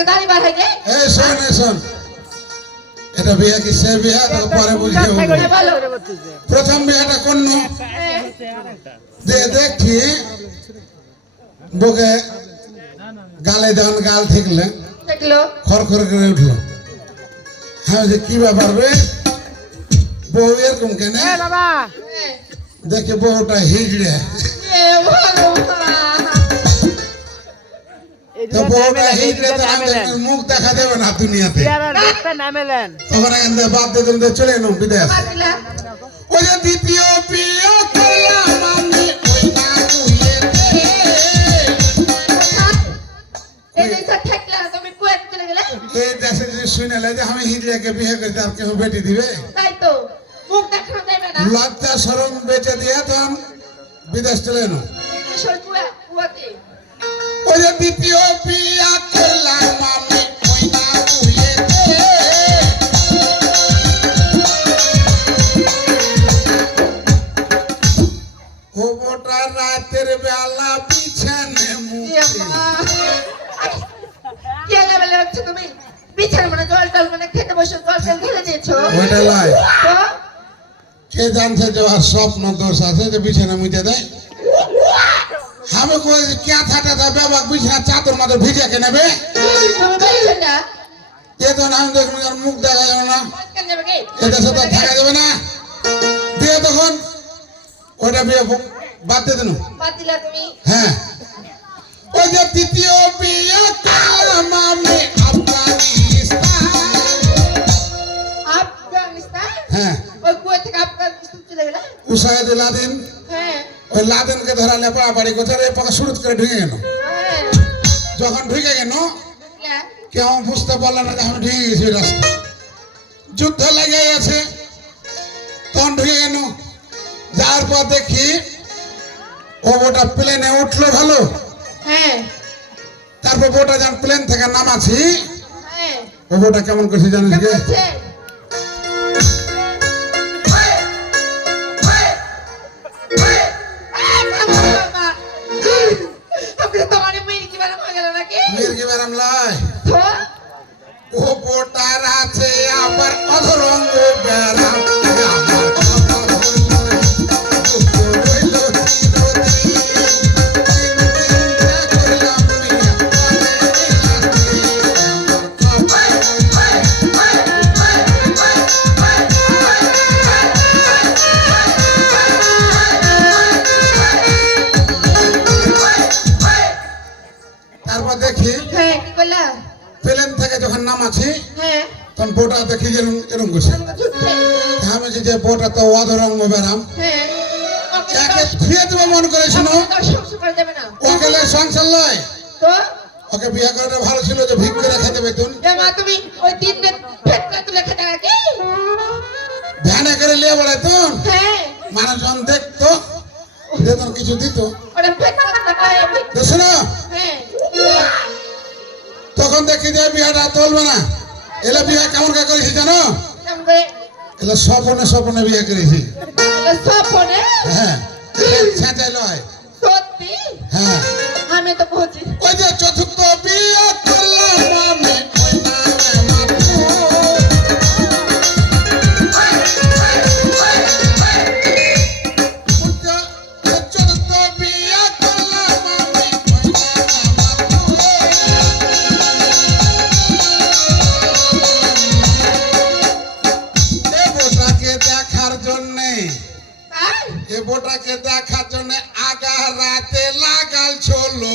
থেকে দাড়ি বার হয়ে যায় এই শোন এটা বিয়ে কি সে বিয়ে তো পরে বুঝিয়ে প্রথম বিয়েটা কোন দেখি বুকে গালে যখন গাল ঠিকলে খর খর করে উঠলো হ্যাঁ যে কি ব্যাপার রে বউ এরকম কেন দেখে বউটা হিজড়ে তো বউটা হিজড়ে তো আমাদের মুখ দেখা দেবে না দুনিয়াতে তখন এখান থেকে বাদ দিয়ে দিলে চলে এলাম বিদেশ ওই যে দ্বিতীয় বিয়ে করলাম আমি ওই না এই দেশে যদি শুনেলে যে আমি হিজড়েকে বিয়ে করে তার কেউ বেটি দিবে তাই তো মুখ দেখানো যাবে না লজ্জা শরম বেঁচে দিয়ে তখন বিদেশ চলে এলো ওই যে দ্বিতীয় বিয়া করলাম আমি ওই না ও মোটা রাতের বেলা বিছানে তুমি বিছানা মানে জল টল মানে খেতে বসে জল টল ঢেলে দিয়েছো ওইটা লাই কে জানছে যে আর স্বপ্ন দোষ আছে যে বিছানা মুছে দেয় আমি কই কে থাটা দা বাবা বিছানা চাদর মাদর ভিজে কে নেবে এ তো নাম দেখুন আর মুখ দেখা যাবে না এটা সাথে থাকা যাবে না বিয়ে তখন ওইটা বিয়ে বাদ দিয়ে দিন বাদ দিলা তুমি হ্যাঁ ওই যে তৃতীয় বিয়ে করলাম আমি আফগানিস্তান হ্যাঁ ওই কুয়েত থেকে আফগানিস্তান চলে গেলে উসাইদ লাদেন হ্যাঁ ওই লাদেনকে ধরালে পড়াপাড়ি করছে রে পাকা শুরু করে ঢুকে গেল হ্যাঁ যখন ঢুকে গেল কেউ বুঝতে পারলো না যে আমি ঢুকে গেছি রাস্তা যুদ্ধ লেগে আছে তখন ঢুকে গেল যাওয়ার পর দেখি ও ওটা প্লেনে উঠলো ভালো হ্যাঁ তারপর ওটা যখন প্লেন থেকে নামাছি হ্যাঁ ও ওটা কেমন করছি জানিস কি মির্গি ম্যাডাম লাই ও বোটার আছে আবার অধরঙ্গ বেড়াম তারপর দেখি হ্যাঁ কি করলা প্লেন থেকে যখন নামাছি হ্যাঁ তখন বোটা দেখি যে এরকম করছে আমি যে বোটা তো অধরঙ্গ বেড়াম হ্যাঁ একে ফিরে দেবো মন করে শোনো ওকে সংসার লয় তো ওকে বিয়ে করাটা ভালো ছিল যে ভিক করে খেতে পেতুন মা তুমি ওই তিন দিন পেটটা তুলে খেতে নাকি ধ্যানে করে লিয়ে বেড়াতুন হ্যাঁ মানুষজন দেখতো যেত কিছু দিত ওটা পেটটা দেখছো না হ্যাঁ তখন দেখি যে বিয়েটা চলবে না এলে বিয়ে কেমন কে করেছি জানো কেমন করে এলে স্বপনে স্বপনে বিয়ে করেছি স্বপনে হ্যাঁ ছেঁচাই লয় সত্যি হ্যাঁ আমি তো বুঝি ওই যে চতুর্থ বিয়ে করলাম আমি ওই নামে চতুর্থ বিয়ে করলাম আমি বোটাকে দেখার জন্যে বোটাকে দেখার জন্য আগা রাতে লাগাল চলো